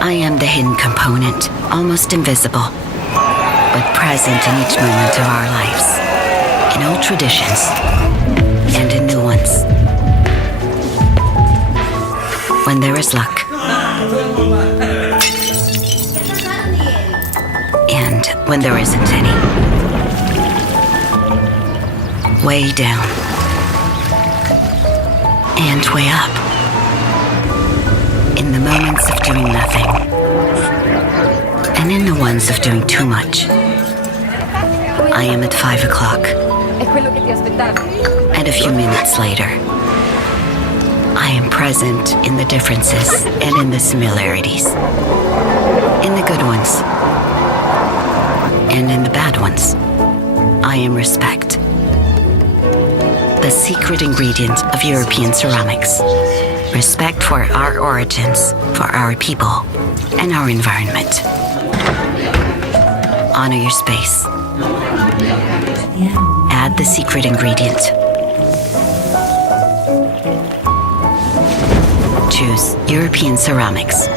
I am the hidden component, almost invisible, but present in each moment of our lives, in old traditions and in new ones. When there is luck, and when there isn't any. Way down, and way up. In the moments of doing nothing, and in the ones of doing too much. I am at 5 o'clock, and a few minutes later, I am present in the differences and in the similarities, in the good ones, and in the bad ones. I am respect, the secret ingredient of European ceramics. Respect for our origins, for our people, and our environment. Honor your space. Add the secret ingredient. Choose European ceramics.